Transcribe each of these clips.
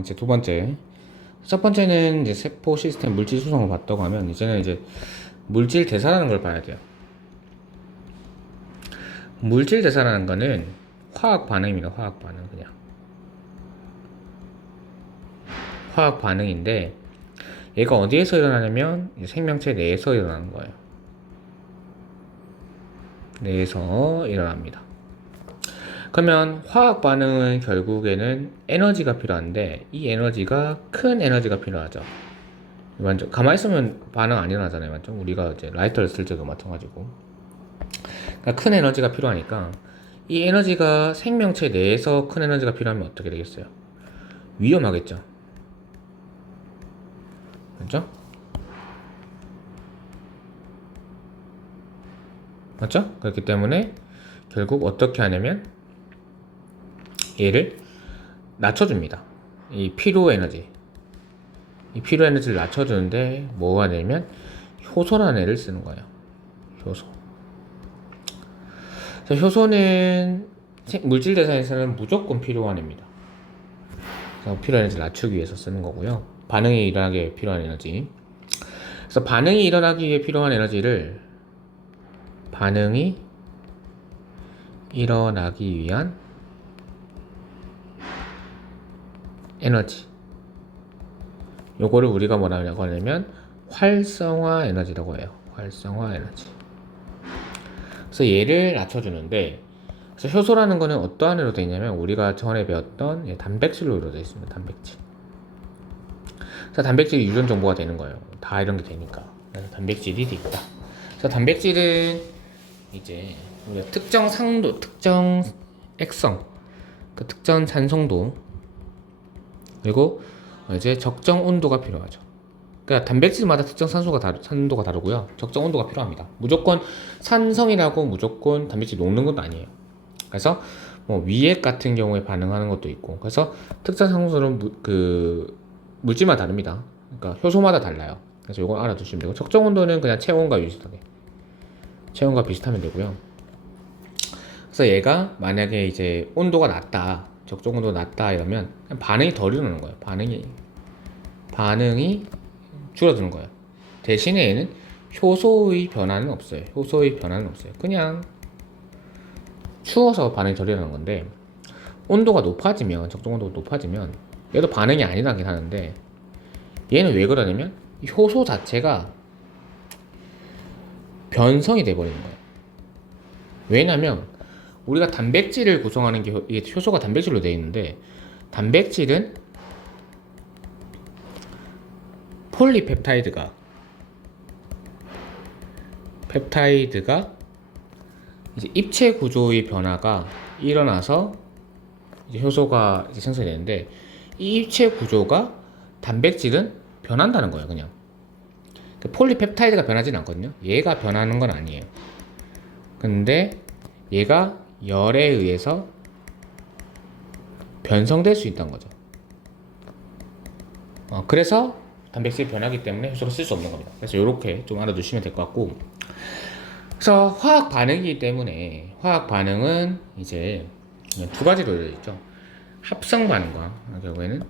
이제 두 번째. 첫 번째는 이제 세포 시스템 물질 수성을 봤다고 하면, 이제는 이제 물질 대사라는 걸 봐야 돼요. 물질 대사라는 거는 화학 반응입니다. 화학 반응, 그냥. 화학 반응인데, 얘가 어디에서 일어나냐면, 생명체 내에서 일어나는 거예요. 내에서 일어납니다. 그러면 화학 반응은 결국에는 에너지가 필요한데, 이 에너지가 큰 에너지가 필요하죠. 완전 가만히 있으면 반응 안 일어나잖아요. 완전 우리가 이제 라이터를 쓸 적도 마찬가지고. 그러니까 큰 에너지가 필요하니까 이 에너지가 생명체 내에서 큰 에너지가 필요하면 어떻게 되겠어요? 위험하겠죠. 맞죠? 맞죠? 그렇기 때문에 결국 어떻게 하냐면 얘를 낮춰줍니다. 이 필요 에너지. 이 필요 에너지를 낮춰주는데 뭐가 되냐면 효소라는 애를 쓰는 거예요. 효소. 효소는 물질 대사에서는 무조건 필요한 애입니다. 그래서 필요 에너지를 낮추기 위해서 쓰는 거고요. 반응이 일어나기 필요한 에너지. 그래서 반응이 일어나기 위해 필요한 에너지를 반응이 일어나기 위한 에너지. 요거를 우리가 뭐라고 하냐면 활성화 에너지라고 해요. 활성화 에너지. 그래서 얘를 낮춰주는데, 그래서 효소라는 거는 어떠한 애로 되어 있냐면 우리가 전에 배웠던 단백질로 이루어져 있습니다. 단백질. 그래서 단백질이 유전 정보가 되는 거예요. 다 이런 게 되니까. 그래서 단백질이 있다. 그래서 단백질은 이제 우리가 특정 상도, 특정 액성, 그 특정 산성도, 그리고 이제 적정 온도가 필요하죠. 그러니까 단백질마다 특정 산도가 다르고요. 적정 온도가 필요합니다. 무조건 산성이라고 무조건 단백질 녹는 건 아니에요. 그래서 뭐 위액 같은 경우에 반응하는 것도 있고, 그래서 특정 산소는 물질마다 다릅니다. 그러니까 효소마다 달라요. 그래서 이걸 알아두시면 되고, 적정 온도는 그냥 체온과 비슷하면 되고요. 그래서 얘가 만약에 이제 온도가 낮다, 적정 온도가 낮다 이러면 반응이 덜 일어나는 거예요. 반응이 줄어드는 거예요. 대신에 얘는 효소의 변화는 없어요. 그냥 추워서 반응이 덜 일어나는 건데, 온도가 높아지면, 적정 온도가 높아지면 얘도 반응이 안 일어나긴 하는데, 얘는 왜 그러냐면 효소 자체가 변성이 돼버리는 거예요. 왜냐면 우리가 단백질을 구성하는 게, 이게 효소가 단백질로 되어 있는데, 단백질은 폴리펩타이드가 이제 입체 구조의 변화가 일어나서 이제 효소가 이제 생성이 되는데, 이 입체 구조가 단백질은 변한다는 거예요. 그냥 폴리펩타이드가 변하지는 않거든요. 얘가 변하는 건 아니에요. 근데 얘가 열에 의해서 변성될 수 있다는 거죠. 그래서 단백질이 변하기 때문에 효소를 쓸 수 없는 겁니다. 그래서 이렇게 좀 알아두시면 될 것 같고, 그래서 화학 반응이기 때문에 화학 반응은 이제 두 가지로 이루어져 있죠. 합성 반응과, 결국에는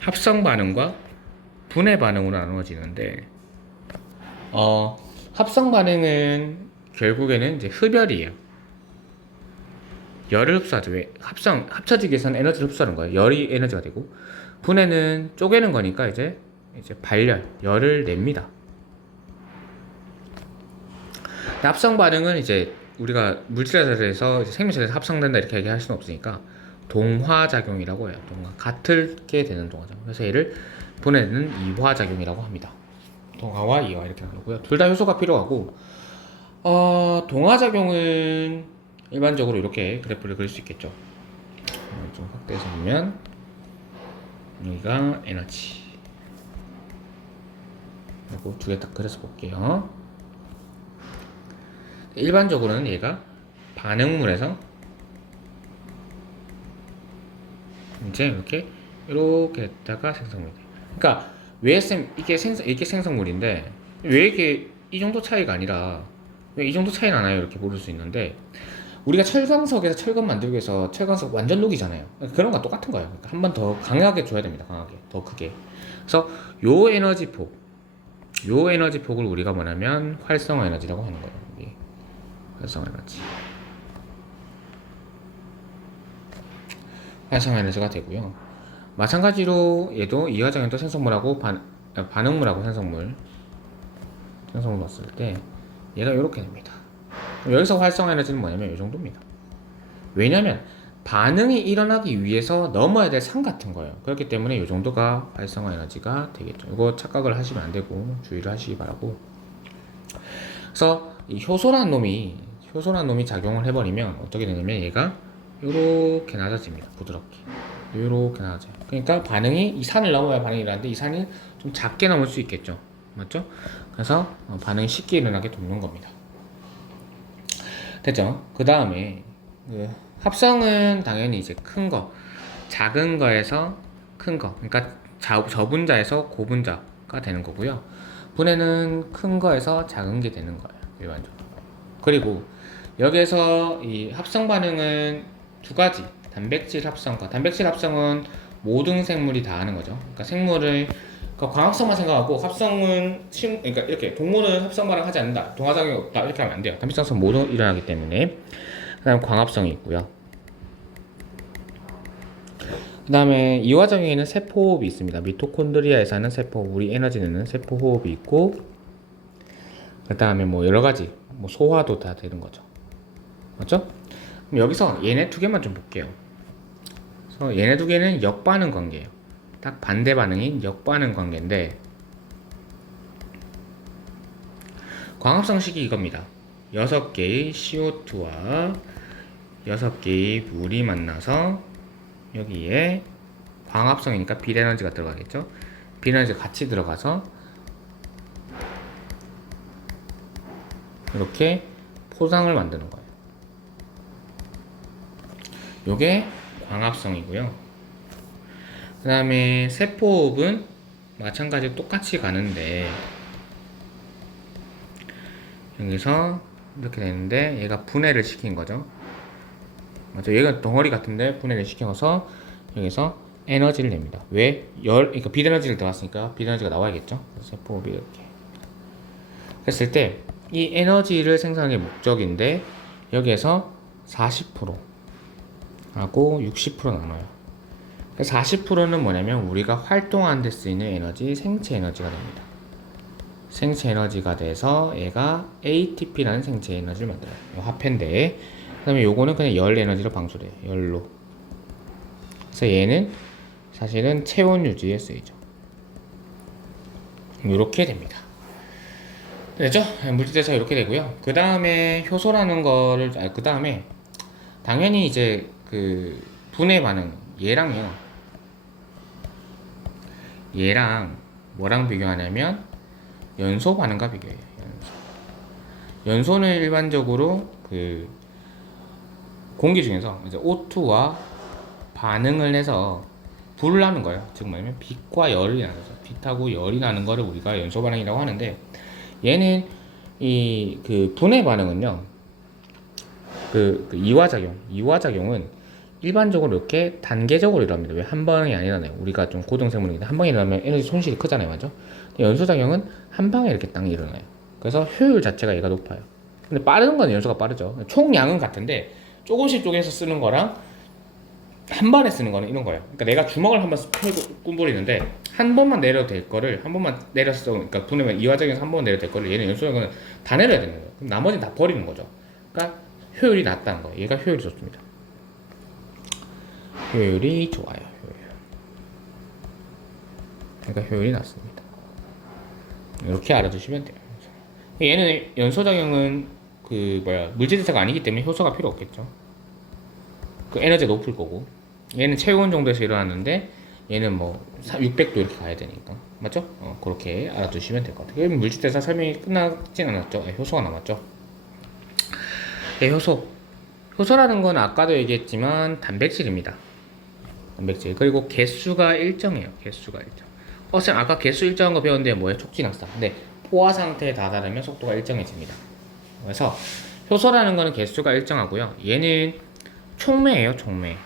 합성 반응과 분해 반응으로 나누어지는데, 합성 반응은 결국에는 이제 흡열이에요. 열을 흡수하죠. 왜? 합쳐지기 위해서는 에너지를 흡수하는 거예요. 열이 에너지가 되고, 분해는 쪼개는 거니까 이제 열을 냅니다. 합성 반응은 이제 우리가 물질에서 생명체에서 합성된다 이렇게 얘기할 수는 없으니까 동화작용이라고 해요. 같게 되는 동화작용. 그래서 얘를 분해는 이화작용이라고 합니다. 동화와 이화 이렇게 나누고요. 둘 다 효소가 필요하고, 동화작용은 일반적으로 이렇게 그래프를 그릴 수 있겠죠. 좀 확대해서 보면 여기가 에너지, 그리고 두 개 딱 그려서 볼게요. 일반적으로는 얘가 반응물에서 이제 이렇게 했다가 생성물이 돼요. 그러니까 왜 이게 생성물인데 왜 이게 이 정도 차이가 아니라 왜 이 정도 차이 나나요? 이렇게 물을 수 있는데, 우리가 철광석에서 철근 만들기 위해서 철광석 완전 녹이잖아요. 그런 거 똑같은 거예요. 그러니까 한 번 더 강하게 줘야 됩니다. 강하게 더 크게. 그래서 요 에너지 폭, 요 에너지 폭을 우리가 뭐냐면 활성화 에너지라고 하는 거예요. 여기. 활성화 에너지. 활성화 에너지가 되고요. 마찬가지로 얘도 이 과정에도 생성물하고 반응물하고 생성물 봤을 때 얘가 이렇게 됩니다. 여기서 활성화 에너지는 뭐냐면 이 정도입니다. 왜냐면 반응이 일어나기 위해서 넘어야 될 산 같은 거예요. 그렇기 때문에 이 정도가 활성화 에너지가 되겠죠. 이거 착각을 하시면 안 되고 주의를 하시기 바라고. 그래서 이 효소란 놈이 작용을 해버리면 어떻게 되냐면 얘가 이렇게 낮아집니다. 부드럽게 이렇게 낮아져요. 그러니까 반응이 이 산을 넘어야 반응이 일어나는데 이 산이 좀 작게 넘을 수 있겠죠. 맞죠? 그래서 반응이 쉽게 일어나게 돕는 겁니다. 됐죠? 그 다음에 합성은 당연히 이제 큰 거, 작은 거에서 큰 거, 그러니까 저분자에서 고분자가 되는 거고요. 분해는 큰 거에서 작은 게 되는 거예요, 일반적으로. 그리고 여기에서 이 합성 반응은 두 가지, 단백질 합성과 단백질 합성은 모든 생물이 다 하는 거죠. 그러니까 생물을 그러니까 광합성만 생각하고 합성은 그러니까 이렇게 동물은 합성 반응 하지 않는다, 동화작용이 없다 이렇게 하면 안 돼요. 단백질 합성 모두 일어나기 때문에. 그다음 광합성이 있고요. 그 다음에 이화작용에는 세포호흡이 있습니다. 미토콘드리아에서 하는 세포호흡, 우리 에너지 내는 세포호흡이 있고, 그 다음에 뭐 여러가지 뭐 소화도 다 되는 거죠. 맞죠? 그럼 여기서 얘네 두 개만 좀 볼게요. 그래서 얘네 두 개는 역반응 관계예요. 딱 반대 반응인 역반응 관계인데, 광합성식이 이겁니다. 6개의 CO2와 6개의 물이 만나서 여기에 광합성이니까 비에너지가 들어가겠죠. 비에너지가 같이 들어가서 이렇게 포상을 만드는 거예요. 요게 광합성이고요. 그 다음에 세포호흡은 마찬가지로 똑같이 가는데 여기서 이렇게 되는데 얘가 분해를 시킨 거죠. 맞죠? 얘가 덩어리 같은데 분해를 시켜서 여기서 에너지를 냅니다. 왜? 그러니까 비에너지를 들어갔으니까 비에너지가 나와야겠죠. 세포호흡이 이렇게 했을 때 이 에너지를 생산하는 게 목적인데 여기에서 40% 하고 60% 남아요. 40%는 뭐냐면 우리가 활동하는 데 쓰이는 에너지, 생체 에너지가 됩니다. 생체 에너지가 돼서 얘가 ATP라는 생체 에너지를 만들어요. 화폐인데 그 다음에 요거는 그냥 열 에너지로 방출해요. 열로. 그래서 얘는 사실은 체온 유지에 쓰이죠. 이렇게 됩니다. 되죠? 물질대사가 이렇게 되고요. 그 다음에 효소라는 거를, 그 다음에 당연히 이제 그 분해 반응, 얘랑 뭐랑 비교하냐면 연소 반응과 비교해요. 연소는 일반적으로 그 공기 중에서 이제 O2와 반응을 해서 불을 나는 거예요. 즉 뭐냐면 빛과 열이 나는 거죠. 빛하고 열이 나는 거를 우리가 연소 반응이라고 하는데 얘는 이 그 분해 반응은요. 그 이화작용은 일반적으로 이렇게 단계적으로 일어납니다. 왜 한 방에 안 일어나요? 우리가 좀 고등생물인데 한 방에 일어나면 에너지 손실이 크잖아요, 맞죠? 연소작용은 한 방에 이렇게 딱 일어나요. 그래서 효율 자체가 얘가 높아요. 근데 빠른 건 연소가 빠르죠. 총량은 같은데 조금씩 쪼개서 쓰는 거랑 한 번에 쓰는 거는 이런 거예요. 그러니까 내가 주먹을 한번 펴고 뿜뿌리는데 한 번만 내려도 될 거를 한 번만 내렸어. 그러니까 분해면 이화작용에서 한 번 내려도 될 거를 얘는 연소작용은 다 내려야 되는 거예요. 그럼 나머지는 다 버리는 거죠. 그러니까 효율이 낮다는 거예요. 얘가 효율이 좋습니다. 효율이 좋아요. 그러니까 효율이 낮습니다. 이렇게 알아두시면 돼요. 얘는 연소작용은 물질대사가 아니기 때문에 효소가 필요 없겠죠. 그 에너지가 높을 거고 얘는 체온 정도에서 일어났는데 얘는 뭐 600도 이렇게 가야 되니까 맞죠? 그렇게 알아두시면 될 것 같아요. 물질대사 설명이 끝나진 않았죠. 효소가 남았죠. 효소라는 건 아까도 얘기했지만 단백질입니다. 단백질. 그리고 개수가 일정해요. 쌤 아까 개수 일정한 거 배웠는데 뭐예요? 촉진학사. 근데 포화 상태에 다다르면 속도가 일정해집니다. 그래서 효소라는 거는 개수가 일정하고요. 얘는 촉매예요, 촉매.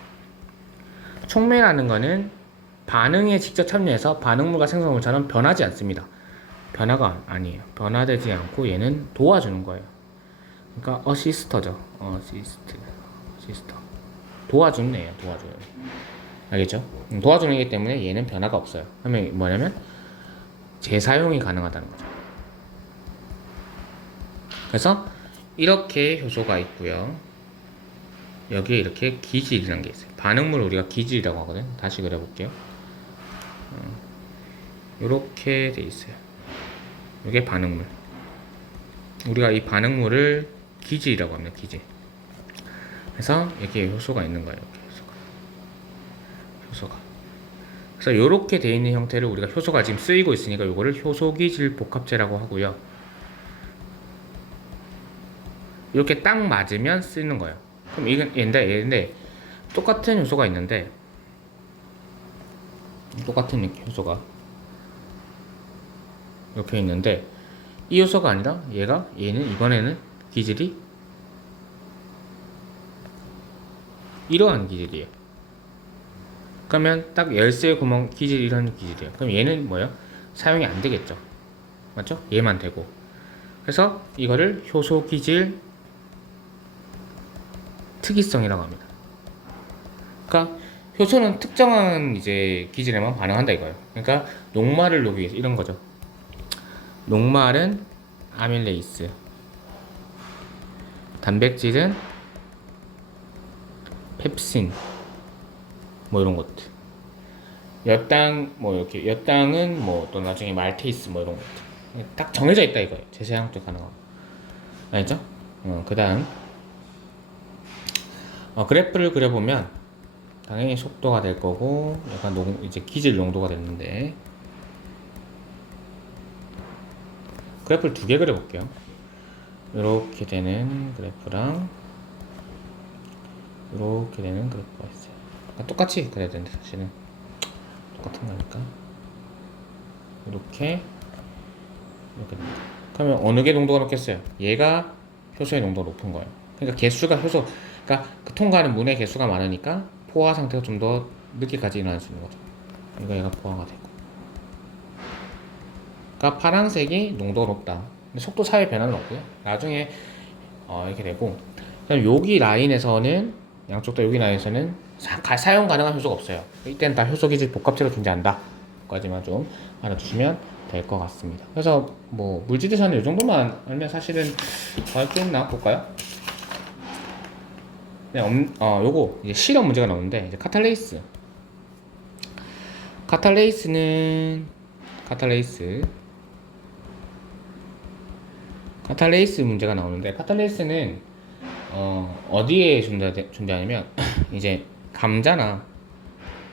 촉매라는 거는 반응에 직접 참여해서 반응물과 생성물처럼 변하지 않습니다. 변화가 아니에요. 변화되지 않고 얘는 도와주는 거예요. 그러니까 어시스터죠. 어시스터. 도와주는 애예요. 도와줘요. 알겠죠? 도와주는 애이기 때문에 얘는 변화가 없어요. 하면 뭐냐면 재사용이 가능하다는 거죠. 그래서 이렇게 효소가 있고요. 여기에 이렇게 기질이라는 게 있어요. 반응물을 우리가 기질이라고 하거든. 다시 그려볼게요. 이렇게 돼 있어요. 이게 반응물. 우리가 이 반응물을 기질이라고 합니다. 기질. 그래서 여기에 효소가 있는 거예요. 이렇게 효소가. 그래서 이렇게 돼 있는 형태를 우리가 효소가 지금 쓰이고 있으니까 이거를 효소기질 복합체라고 하고요. 이렇게 딱 맞으면 쓰는 거예요. 그럼 이건 얘인데 똑같은 효소가 있는데 똑같은 효소가 이렇게 있는데 이 효소가 아니라 얘는 이번에는 기질이 이러한 기질이에요. 그러면 딱 열쇠 구멍 기질 이런 기질이에요. 그럼 얘는 뭐예요? 사용이 안 되겠죠. 맞죠? 얘만 되고. 그래서 이거를 효소 기질 특이성이라고 합니다. 그러니까 효소는 특정한 이제 기질에만 반응한다 이거예요. 그러니까 녹말을 녹이기 위해서 이런 거죠. 녹말은 아밀레이스, 단백질은 펩신, 뭐 이런 것들. 엿당 뭐 이렇게 엿당은 뭐 또 나중에 말테이스 뭐 이런 것들. 딱 정해져 있다 이거예요. 재사용도 가능하고. 알죠? 그다음 그래프를 그려보면 당연히 속도가 될 거고 약간 이제 기질 농도가 됐는데 그래프를 두 개 그려볼게요. 이렇게 되는 그래프랑 이렇게 되는 그래프가 있어요. 그러니까 똑같이 그려야 되는데 사실은 똑같은 거니까 이렇게 됩니다. 그러면 어느 게 농도가 높겠어요? 얘가 효소의 농도가 높은 거예요. 그러니까 개수가 그러니까 그 통과하는 문의 개수가 많으니까 포화 상태가 좀 더 늦게까지 일어날 수 있는 거죠. 그러니까 얘가 포화가 되고. 그러니까 파란색이 농도가 높다. 근데 속도 사이에 변화는 없고요. 나중에 이렇게 되고. 그럼 여기 라인에서는 양쪽 다 여기 라인에서는 사용 가능한 효소가 없어요. 이때는 다 효소 기질 복합체로 존재한다. 까지만 좀 알아두시면 될 것 같습니다. 그래서 뭐 물질대사는 이 정도만 알면 사실은 더 좀 나 볼까요? 네, 요거 이제 실험 문제가 나오는데 이제 카탈레이스 문제가 나오는데 카탈레이스는 어디에 존재하냐면 이제 감자나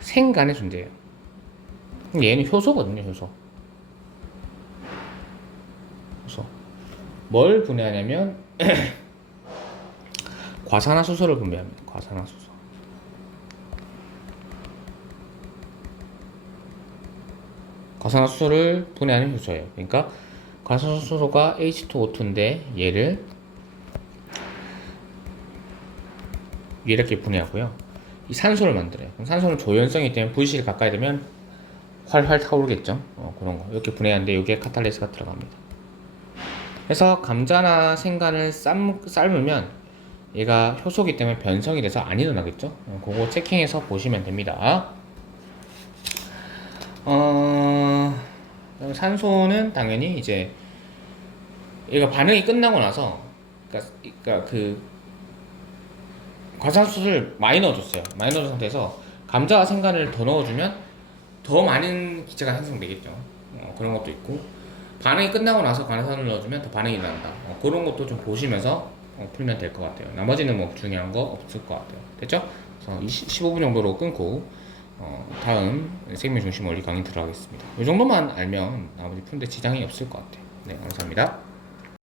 생간에 존재해요. 얘는 효소거든요. 효소. 뭘 분해하냐면 과산화수소를 분해합니다. 과산화수소를 분해하는 효소예요. 그러니까 과산화수소가 H2O2인데 얘를 이렇게 분해하고요. 이 산소를 만들어요. 그럼 산소는 조연성이기 때문에 분실이 가까이 되면 활활 타오르겠죠. 그런 거. 이렇게 분해하는데 여기에 카탈레이스가 들어갑니다. 그래서 감자나 생간을 삶으면 얘가 효소기 때문에 변성이 돼서 안 일어나겠죠. 그거 체킹해서 보시면 됩니다. 산소는 당연히 이제 얘가 반응이 끝나고 나서 그러니까 그 과산수소를 많이 넣어줬어요. 많이 넣어준 상태에서 감자와 생간을 더 넣어주면 더 많은 기체가 생성되겠죠. 그런 것도 있고 반응이 끝나고 나서 과산을 넣어주면 더 반응이 일어난다. 그런 것도 좀 보시면서 풀면 될 것 같아요. 나머지는 뭐 중요한 거 없을 것 같아요. 됐죠? 그래서 15분 정도로 끊고 다음 생명 중심 원리 강의 들어가겠습니다. 이 정도만 알면 나머지 푸는데 지장이 없을 것 같아요. 네, 감사합니다.